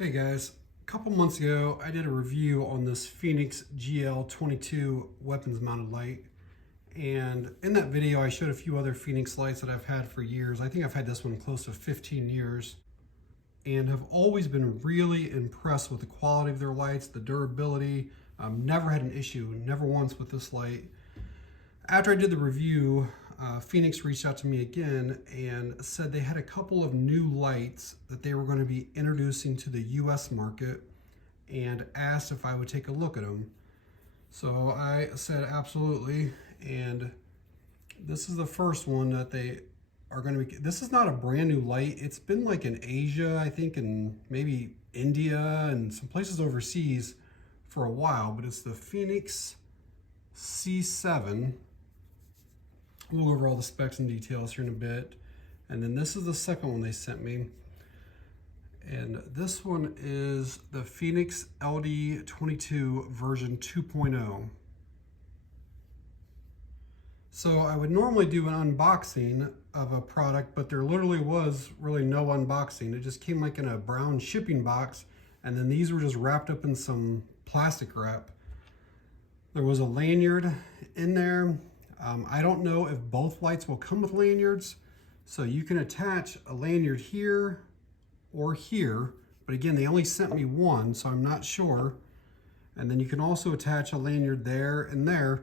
Hey guys, a couple months ago I did a review on this Fenix GL22 weapons mounted light, and in that video I showed a few other Fenix lights that I've had for years. I think I've had this one close to 15 years and have always been really impressed with the quality of their lights, the durability. Never had an issue, never once with this light. After I did the review, Fenix reached out to me again and said they had a couple of new lights that they were going to be introducing to the US market and asked if I would take a look at them. So I said absolutely, and this is the first one that they are going to be. This is not a brand new light. It's been like in Asia, I think, and maybe India and some places overseas for a while, but it's the Fenix C7. We'll go over all the specs and details here in a bit. And then this is the second one they sent me. And this one is the Fenix LD22 version 2.0. So I would normally do an unboxing of a product, but there literally was really no unboxing. It just came like in a brown shipping box, and then these were just wrapped up in some plastic wrap. There was a lanyard in there. I don't know if both lights will come with lanyards, so you can attach a lanyard here or here, but again, they only sent me one, so I'm not sure. And then you can also attach a lanyard there and there.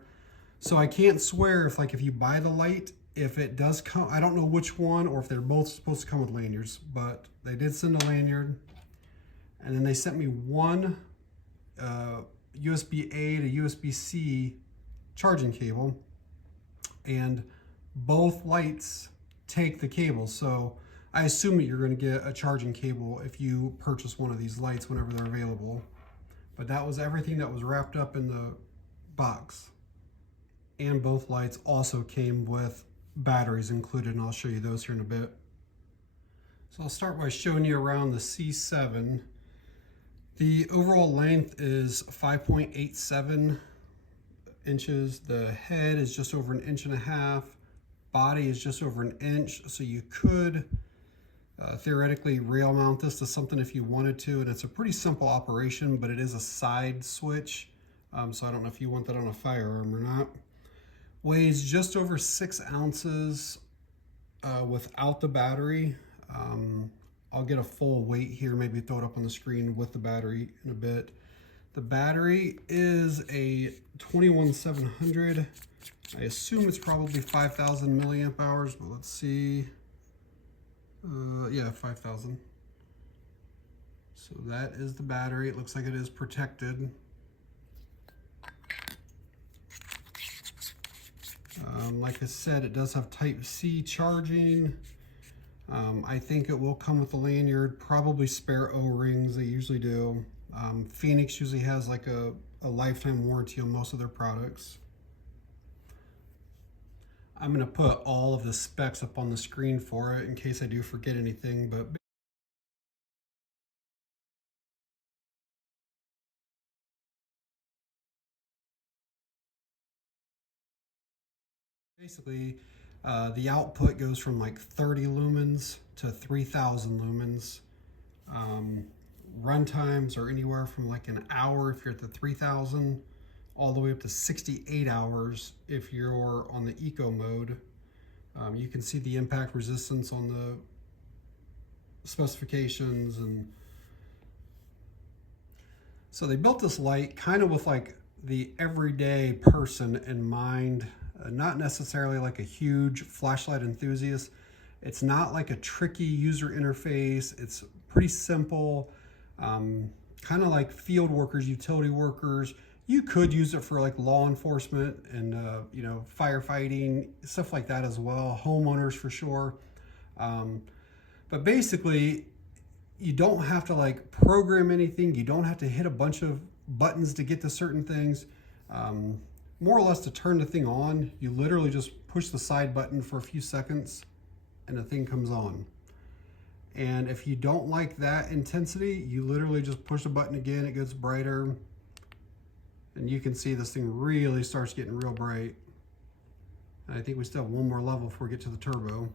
So I can't swear if you buy the light, if it does come, I don't know which one or if they're both supposed to come with lanyards, but they did send a lanyard. And then they sent me one USB-A to USB-C charging cable. And both lights take the cable, so I assume that you're going to get a charging cable if you purchase one of these lights whenever they're available. But that was everything that was wrapped up in the box. And both lights also came with batteries included, and I'll show you those here in a bit. So I'll start by showing you around the C7. The overall length is 5.87 inches. The head is just over 1.5 inches. Body is just over 1 inch. So you could theoretically rail mount this to something if you wanted to. And it's a pretty simple operation, but it is a side switch. So I don't know if you want that on a firearm or not. Weighs just over 6 ounces without the battery. I'll get a full weight here, maybe throw it up on the screen with the battery in a bit. The battery is a 21700. I assume it's probably 5,000 milliamp hours, but let's see. Yeah, 5,000. So that is the battery. It looks like it is protected. Like I said, it does have Type-C charging. I think it will come with a lanyard, probably spare O-rings, they usually do. Fenix usually has like a lifetime warranty on most of their products. I'm going to put all of the specs up on the screen for it in case I do forget anything, but basically the output goes from like 30 lumens to 3,000 lumens. Run times are anywhere from like an hour if you're at the 3,000 all the way up to 68 hours if you're on the eco mode. You can see the impact resistance on the specifications. And so they built this light kind of with like the everyday person in mind, not necessarily like a huge flashlight enthusiast. It's not like a tricky user interface. It's pretty simple, kind of like field workers, utility workers. You could use it for like law enforcement and you know, firefighting, stuff like that as well. Homeowners for sure. But basically, you don't have to like program anything. You don't have to hit a bunch of buttons to get to certain things. More or less, to turn the thing on, you literally just push the side button for a few seconds and the thing comes on. And if you don't like that intensity, you literally just push the button again, it gets brighter. And you can see this thing really starts getting real bright. And I think we still have one more level before we get to the turbo.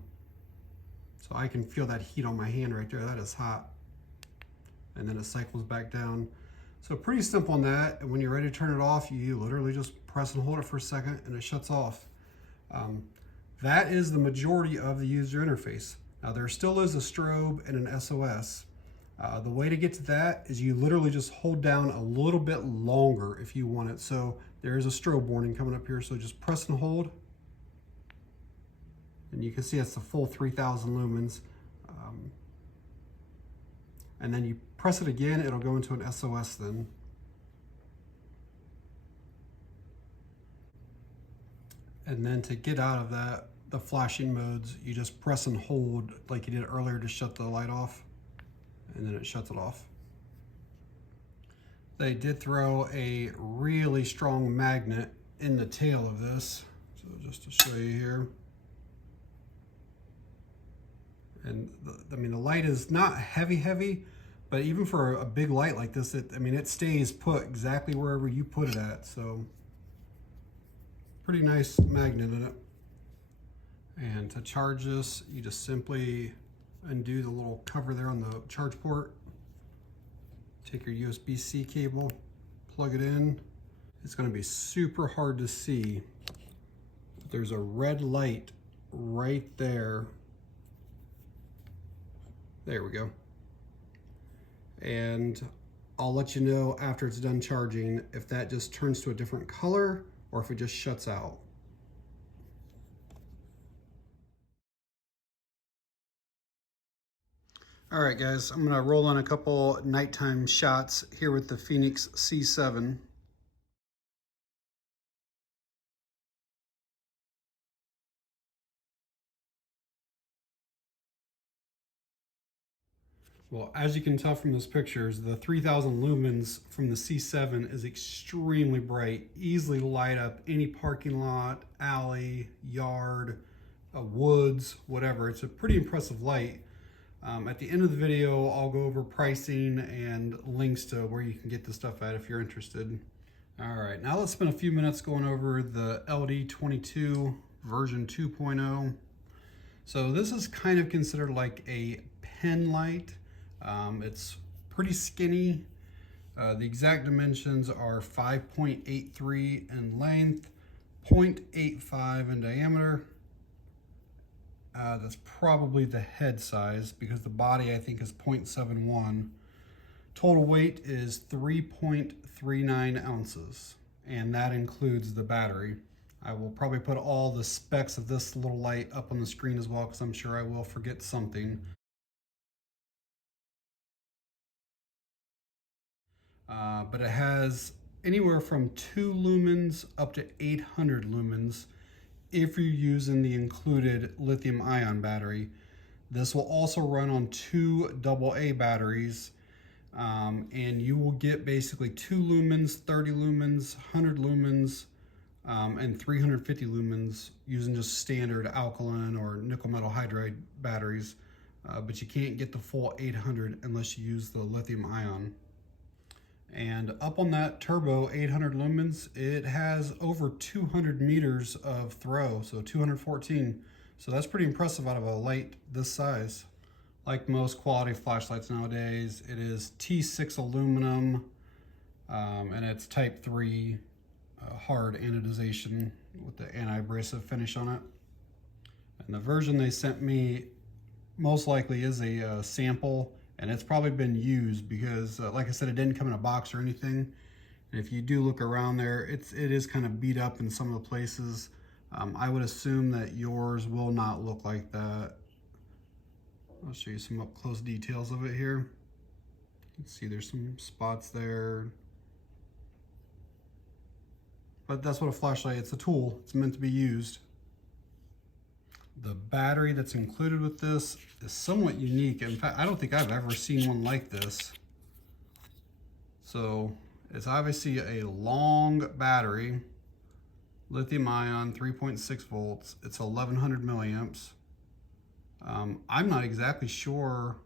So I can feel that heat on my hand right there. That is hot. and then it cycles back down. So pretty simple on that. And when you're ready to turn it off, you literally just press and hold it for a second and it shuts off. That is the majority of the user interface. Now there still is a strobe and an SOS. The way to get to that is you literally just hold down a little bit longer if you want it. So there is a strobe warning coming up here, so just press and hold. And you can see it's the full 3000 lumens. And then you press it again, it'll go into an SOS then. And then to get out of that, the flashing modes, you just press and hold like you did earlier to shut the light off, and then it shuts it off. They did throw a really strong magnet in the tail of this. So just to show you here. And I mean, the light is not heavy, but even for a big light like this, it stays put exactly wherever you put it at. So pretty nice magnet in it. And to charge this, you just simply undo the little cover there on the charge port. Take your USB-C cable, plug it in. It's going to be super hard to see, but there's a red light right there. There we go. And I'll let you know after it's done charging if that just turns to a different color or if it just shuts out. All right, guys, I'm gonna roll on a couple nighttime shots here with the Fenix C7. Well, as you can tell from those pictures, the 3000 lumens from the C7 is extremely bright, easily light up any parking lot, alley, yard, woods, whatever. It's a pretty impressive light. At the end of the video, I'll go over pricing and links to where you can get this stuff at if you're interested. All right, now let's spend a few minutes going over the LD22 version 2.0. So this is kind of considered like a pen light. It's pretty skinny. The exact dimensions are 5.83 in length, 0.85 in diameter. That's probably the head size because the body I think is 0.71. Total weight is 3.39 ounces, and that includes the battery. I will probably put all the specs of this little light up on the screen as well because I'm sure I will forget something. But it has anywhere from 2 lumens up to 800 lumens if you're using the included lithium ion battery. This will also run on 2 AA batteries, and you will get basically 2 lumens, 30 lumens, 100 lumens, and 350 lumens using just standard alkaline or nickel metal hydride batteries, but you can't get the full 800 unless you use the lithium ion. And up on that turbo 800 lumens, it has over 200 meters of throw, so 214. So that's pretty impressive out of a light this size. Like most quality flashlights nowadays, it is T6 aluminum, and it's type 3 hard anodization with the anti-abrasive finish on it. And the version they sent me most likely is a sample, and it's probably been used because, like I said, it didn't come in a box or anything. And if you do look around there, it is kind of beat up in some of the places. I would assume that yours will not look like that. I'll show you some up close details of it here. You can see there's some spots there. But that's what a flashlight, it's a tool. It's meant to be used. The battery that's included with this is somewhat unique. In fact, I don't think I've ever seen one like this. So it's obviously a long battery, lithium ion, 3.6 volts. It's 1100 milliamps. I'm not exactly sure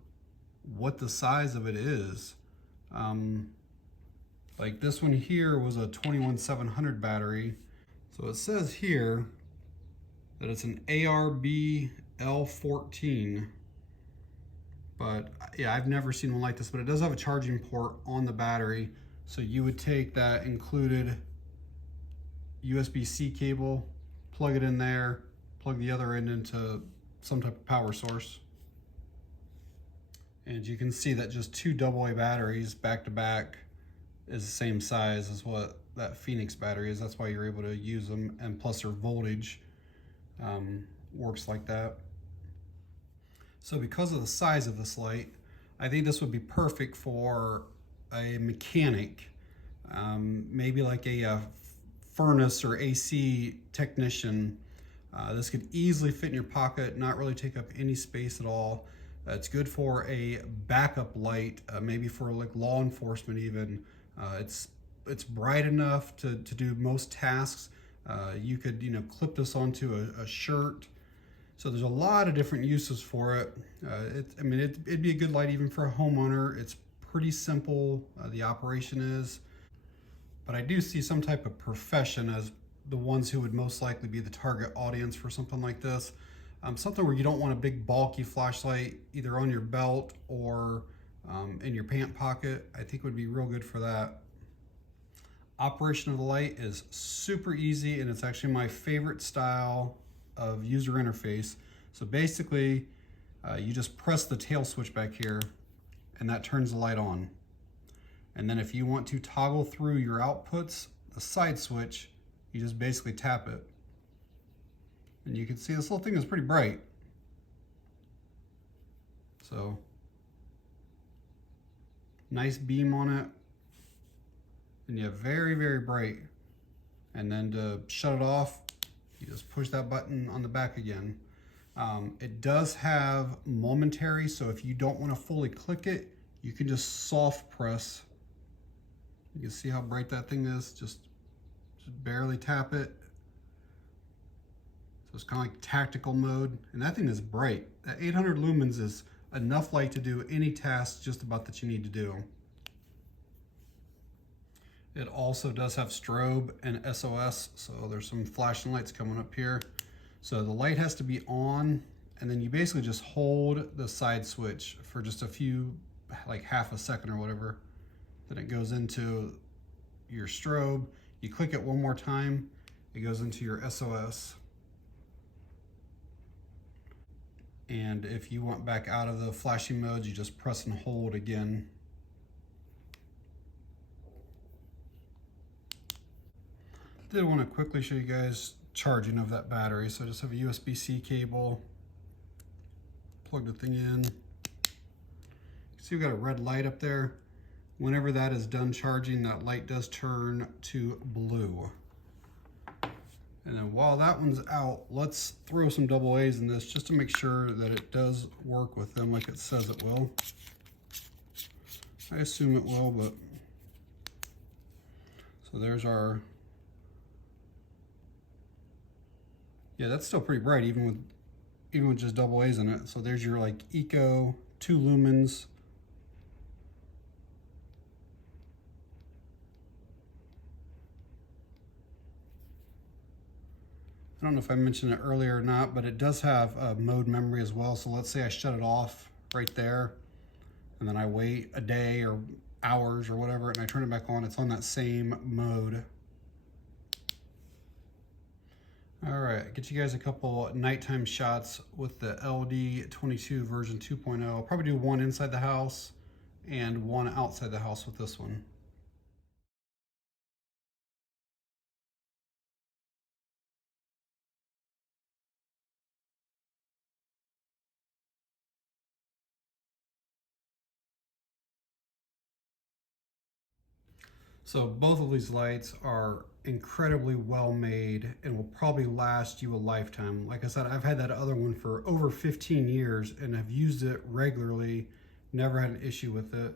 what the size of it is. Like this one here was a 21700 battery. So it says here that it's an ARB L14, But yeah, I've never seen one like this, but it does have a charging port on the battery. So you would take that included USB-C cable, plug it in there, plug the other end into some type of power source. And you can see that just 2 AA batteries back to back is the same size as what that Fenix battery is. That's why you're able to use them, and plus their voltage works like that. So because of the size of this light, I think this would be perfect for a mechanic, maybe like a furnace or AC technician. This could easily fit in your pocket, not really take up any space at all. It's good for a backup light, maybe for like law enforcement even. It's bright enough to do most tasks. You could, clip this onto a shirt. So there's a lot of different uses for it. It'd be a good light even for a homeowner. It's pretty simple, the operation is. But I do see some type of profession as the ones who would most likely be the target audience for something like this. Something where you don't want a big bulky flashlight either on your belt or in your pant pocket. I think would be real good for that. Operation of the light is super easy, and it's actually my favorite style of user interface. So basically, you just press the tail switch back here, and that turns the light on. And then if you want to toggle through your outputs, the side switch, you just basically tap it. And you can see this little thing is pretty bright. So, nice beam on it. And you have very, very bright. And then to shut it off, you just push that button on the back again. It does have momentary, so if you don't want to fully click it, you can just soft press. You can see how bright that thing is. Just barely tap it. So it's kind of like tactical mode, and that thing is bright. That 800 lumens is enough light to do any task just about that you need to do. It also does have strobe and SOS, so there's some flashing lights coming up here. So the light has to be on, and then you basically just hold the side switch for just a few, like half a second or whatever. Then it goes into your strobe. You click it one more time, it goes into your SOS. And if you want back out of the flashing mode, you just press and hold again. I did want to quickly show you guys charging of that battery. So I just have a USB-C cable, plug the thing in. You see we've got a red light up there. Whenever that is done charging, that light does turn to blue. And then while that one's out, let's throw some AA's in this just to make sure that it does work with them like it says it will. I assume it will, but so there's our, yeah, that's still pretty bright even with just AA's in it. So there's your like eco 2 lumens. I don't know if I mentioned it earlier or not, but it does have a mode memory as well. So let's say I shut it off right there, and then I wait a day or hours or whatever, and I turn it back on, it's on that same mode. All right, get you guys a couple nighttime shots with the LD22 version 2.0. I'll probably do one inside the house and one outside the house with this one. So both of these lights are incredibly well made and will probably last you a lifetime. Like I said, I've had that other one for over 15 years and have used it regularly, never had an issue with it.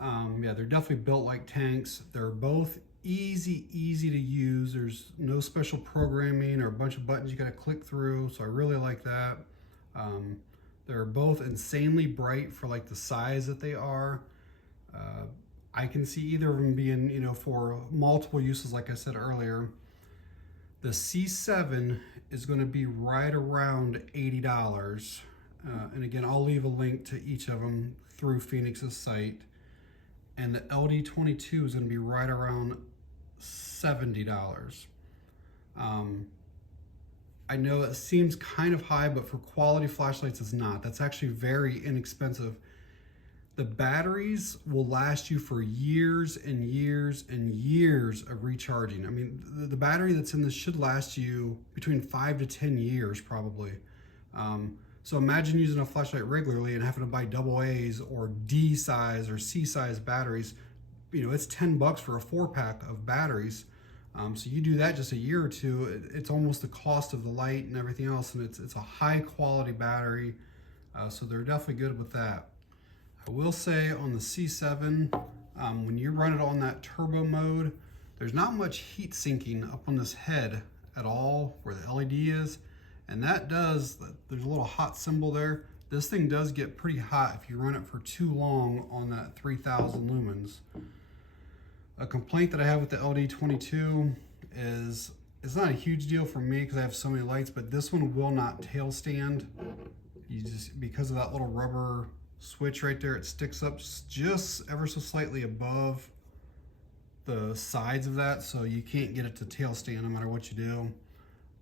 Yeah, they're definitely built like tanks. They're both easy to use. There's no special programming or a bunch of buttons you gotta click through, so I really like that. They're both insanely bright for like the size that they are. I can see either of them being, for multiple uses, like I said earlier. The C7 is going to be right around $80. And again, I'll leave a link to each of them through Fenix's site. And the LD22 is going to be right around $70. I know it seems kind of high, but for quality flashlights, it's not. That's actually very inexpensive. The batteries will last you for years and years and years of recharging. I mean, the battery that's in this should last you between 5 to 10 years probably. So imagine using a flashlight regularly and having to buy AA's or D size or C size batteries. You know, it's $10 for a 4-pack of batteries. So you do that just a year or two, it's almost the cost of the light and everything else, and it's a high quality battery, so they're definitely good with that. I will say on the C7, when you run it on that turbo mode, there's not much heat sinking up on this head at all where the LED is, and that does, there's a little hot symbol there. This thing does get pretty hot if you run it for too long on that 3000 lumens. A complaint that I have with the LD22 is, it's not a huge deal for me because I have so many lights, but this one will not tail stand. You just, because of that little rubber switch right there, it sticks up just ever so slightly above the sides of that, so you can't get it to tail stand no matter what you do.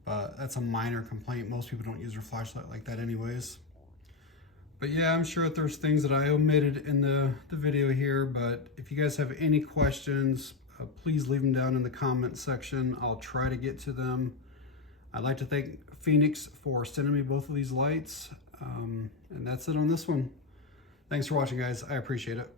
But that's a minor complaint. Most people don't use their flashlight like that anyways. But yeah, I'm sure that there's things that I omitted in the video here, but if you guys have any questions, please leave them down in the comment section. I'll try to get to them. I'd like to thank Fenix for sending me both of these lights. And that's it on this one. Thanks for watching, guys. I appreciate it.